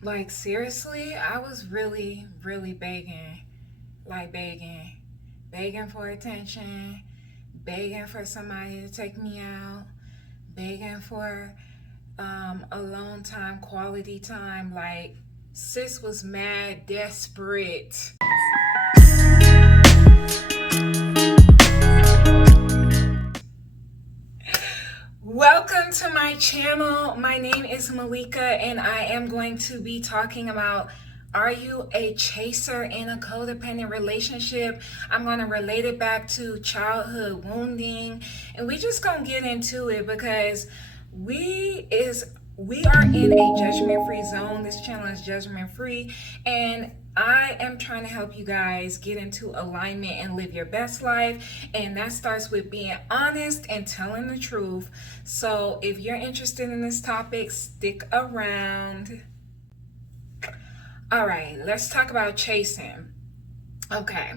Like, seriously, I was really, really begging, begging for attention, begging for somebody to take me out, begging for alone time, quality time. Like, sis was mad desperate. Welcome to my channel. My name is Malika, and I am going to be talking about, are you a chaser in a codependent relationship? I'm going to relate it back to childhood wounding, and we just going to get into it because we are in a judgment-free zone. This channel is judgment-free, and I am trying to help you guys get into alignment and live your best life. And that starts with being honest and telling the truth. So if you're interested in this topic, stick around. All right, let's talk about chasing. Okay.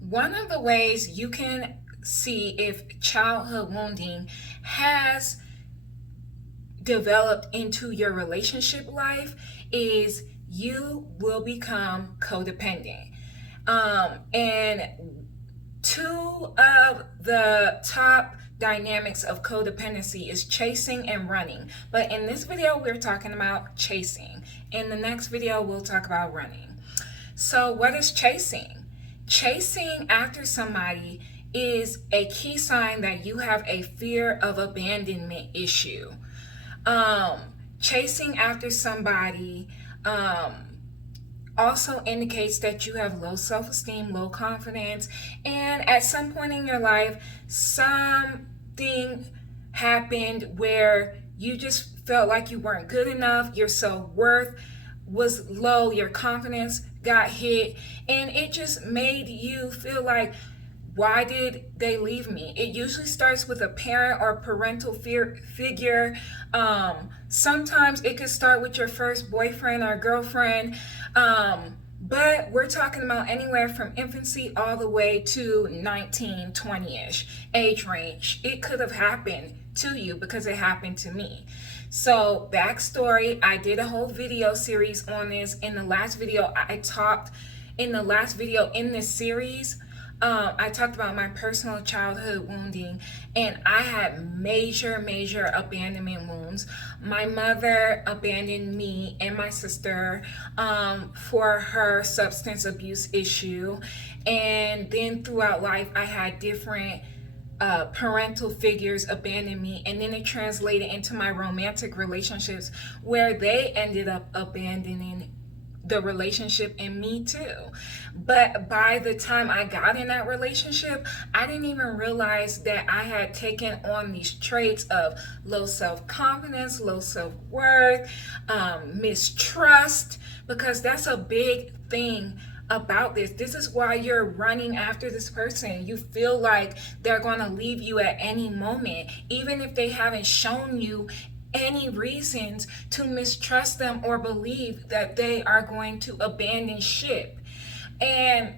One of the ways you can see if childhood wounding has developed into your relationship life is you will become codependent. And two of the top dynamics of codependency is chasing and running. But in this video, we're talking about chasing. In the next video, we'll talk about running. So what is chasing? Chasing after somebody is a key sign that you have a fear of abandonment issue. Chasing after somebody also indicates that you have low self-esteem, low confidence, and at some point in your life, something happened where you just felt like you weren't good enough, your self-worth was low, your confidence got hit, and it just made you feel like, why did they leave me? It usually starts with a parent or parental figure. Sometimes it could start with your first boyfriend or girlfriend. But we're talking about anywhere from infancy all the way to 19, 20-ish age range. It could have happened to you because it happened to me. So backstory, I did a whole video series on this. In the last video in this series, I talked about my personal childhood wounding, and I had major abandonment wounds. My mother abandoned me and my sister for her substance abuse issue, and then throughout life I had different parental figures abandon me, and then it translated into my romantic relationships where they ended up abandoning the relationship and me too. But by the time I got in that relationship, I didn't even realize that I had taken on these traits of low self-confidence, low self-worth, mistrust, because that's a big thing about this. This is why you're running after this person. You feel like they're going to leave you at any moment, even if they haven't shown you any reasons to mistrust them or believe that they are going to abandon ship. And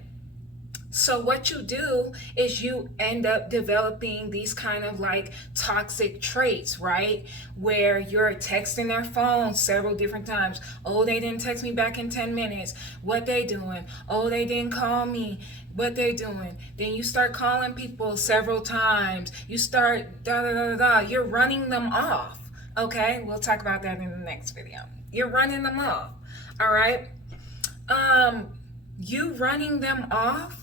so what you do is you end up developing these kind of like toxic traits, right? Where you're texting their phone several different times. Oh, they didn't text me back in 10 minutes. What they doing? Oh, they didn't call me. What they doing? Then you start calling people several times. You start You're running them off. Okay, we'll talk about that in the next video. You're running them off. All right. You running them off.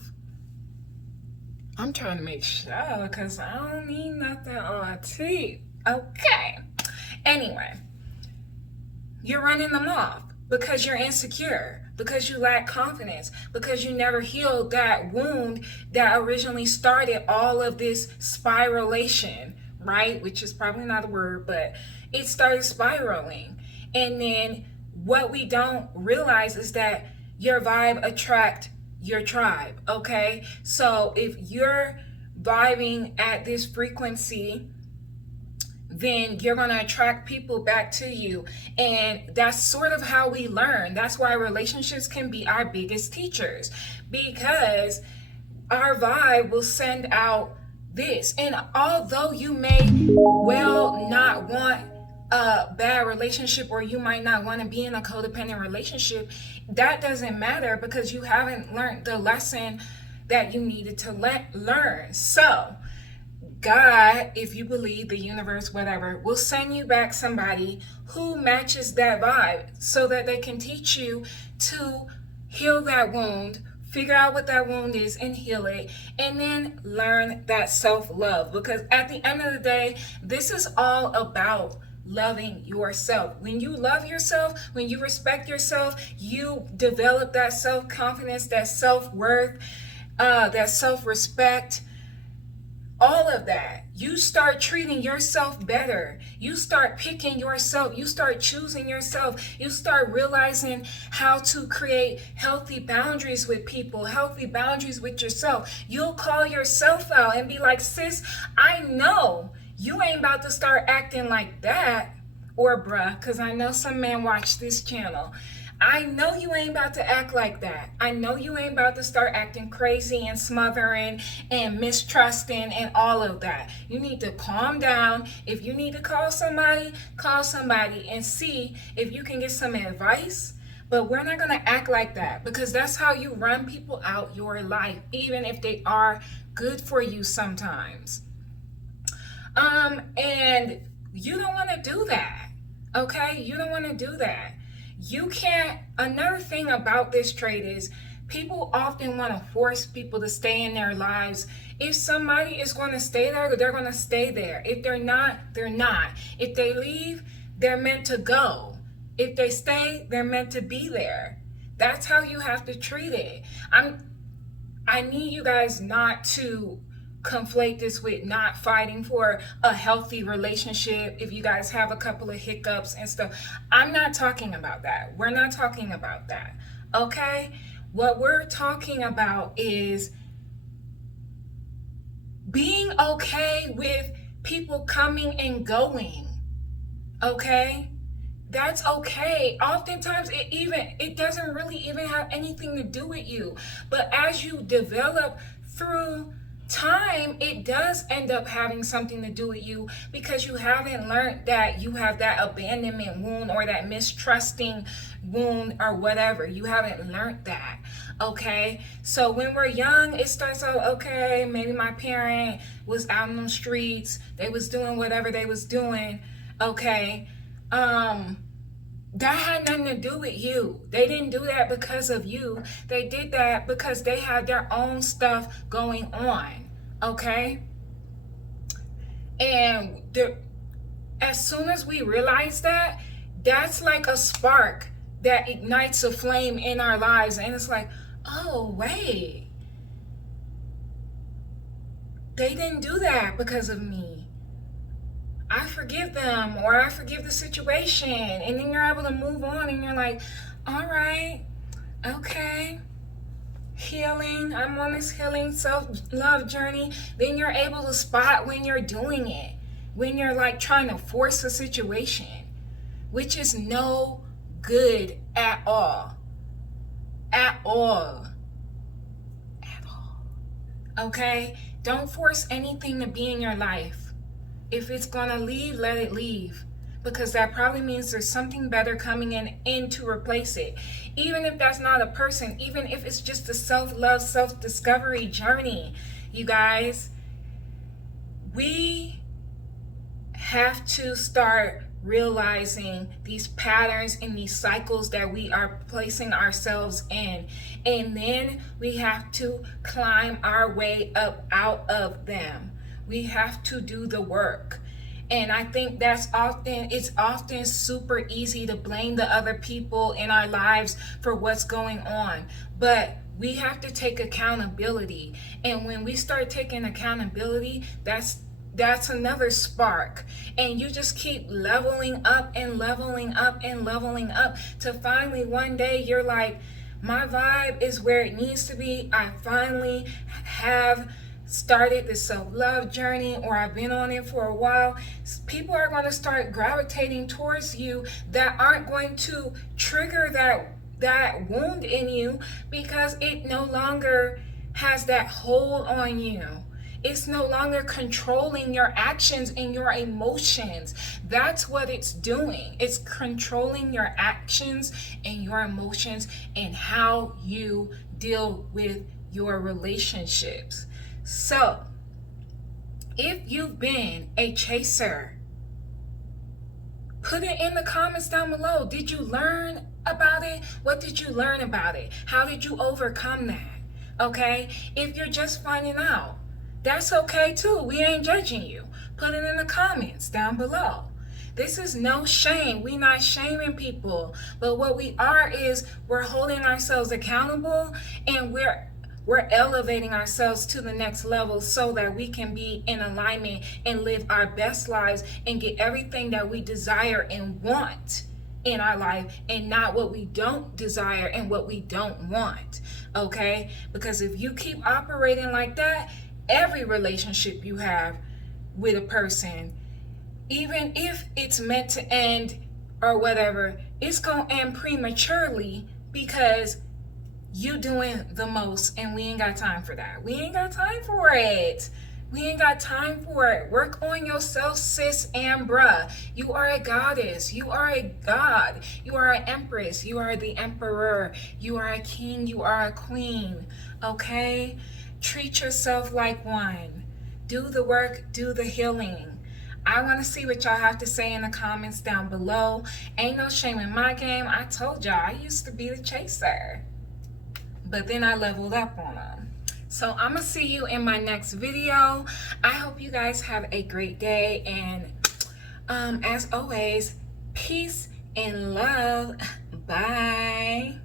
I'm trying to make sure because I don't need nothing on tape. Okay. Anyway, you're running them off because you're insecure, because you lack confidence, because you never healed that wound that originally started all of this spiralation, right? Which is probably not a word, but it started spiraling. And then what we don't realize is that your vibe attract your tribe, okay? So if you're vibing at this frequency, then you're going to attract people back to you. And that's sort of how we learn. That's why relationships can be our biggest teachers, because our vibe will send out this. And although you may well not want a bad relationship, or you might not want to be in a codependent relationship. That doesn't matter because you haven't learned the lesson that you needed to learn. So God, if you believe, the universe, whatever, will send you back somebody who matches that vibe so that they can teach you to heal that wound, figure out what that wound is and heal it, and then learn that self-love. Because at the end of the day, this is all about loving yourself. When you love yourself, when you respect yourself, you develop that self-confidence, that self-worth, that self-respect, all of that. You start treating yourself better. You start picking yourself. You start choosing yourself. You start realizing how to create healthy boundaries with people, healthy boundaries with yourself. You'll call yourself out and be like, sis, I know you ain't about to start acting like that. Or bruh, because I know some men watch this channel. I know you ain't about to act like that. I know you ain't about to start acting crazy and smothering and mistrusting and all of that. You need to calm down. If you need to call somebody and see if you can get some advice. But we're not going to act like that, because that's how you run people out your life, even if they are good for you sometimes. And you don't want to do that. Okay? You don't want to do that. You can't. Another thing about this trait is people often want to force people to stay in their lives. If somebody is going to stay there, they're going to stay there. If they're not, they're not. If they leave, they're meant to go. If they stay, they're meant to be there. That's how you have to treat it. I need you guys not to conflate this with not fighting for a healthy relationship if you guys have a couple of hiccups and stuff. I'm not talking about that. We're not talking about that. Okay? What we're talking about is being okay with people coming and going. Okay? That's okay. Oftentimes it doesn't really even have anything to do with you. But as you develop through time, it does end up having something to do with you, because you haven't learned that you have that abandonment wound or that mistrusting wound or whatever. You haven't learned that. Okay? So when we're young, it starts out, okay, maybe my parent was out on the streets, they was doing whatever they was doing. Okay? That had nothing to do with you. They didn't do that because of you. They did that because they had their own stuff going on. Okay? And as soon as we realize that, that's like a spark that ignites a flame in our lives. And it's like, oh, wait. They didn't do that because of me. I forgive them, or I forgive the situation. And then you're able to move on and you're like, all right, okay, healing. I'm on this healing self-love journey. Then you're able to spot when you're doing it, when you're like trying to force a situation, which is no good at all. At all. At all. Okay? Don't force anything to be in your life. If it's going to leave, let it leave. Because that probably means there's something better coming in to replace it. Even if that's not a person, even if it's just a self-love, self-discovery journey, you guys, we have to start realizing these patterns and these cycles that we are placing ourselves in. And then we have to climb our way up out of them. We have to do the work. And I think it's often super easy to blame the other people in our lives for what's going on. But we have to take accountability. And when we start taking accountability, that's another spark. And you just keep leveling up and leveling up and leveling up to finally one day you're like, my vibe is where it needs to be. I finally have started the self-love journey, or I've been on it for a while. People are going to start gravitating towards you that aren't going to trigger that wound in you, because it no longer has that hold on you. It's no longer controlling your actions and your emotions. That's what it's doing. It's controlling your actions and your emotions and how you deal with your relationships. So, if you've been a chaser, put it in the comments down below. Did you learn about it? What did you learn about it? How did you overcome that? Okay? If you're just finding out, that's okay too. We ain't judging you. Put it in the comments down below. This is no shame. We're not shaming people. But what we are is we're holding ourselves accountable, and we're elevating ourselves to the next level so that we can be in alignment and live our best lives and get everything that we desire and want in our life, and not what we don't desire and what we don't want. Okay? Because if you keep operating like that, every relationship you have with a person, even if it's meant to end or whatever, it's going to end prematurely because you doing the most, and we ain't got time for that. We ain't got time for it. We ain't got time for it. Work on yourself, sis and bruh. You are a goddess. You are a god. You are an empress. You are the emperor. You are a king. You are a queen. Okay? Treat yourself like one. Do the work. Do the healing. I want to see what y'all have to say in the comments down below. Ain't no shame in my game. I told y'all I used to be the chaser, but then I leveled up on them. So I'm going to see you in my next video. I hope you guys have a great day. And as always, peace and love. Bye.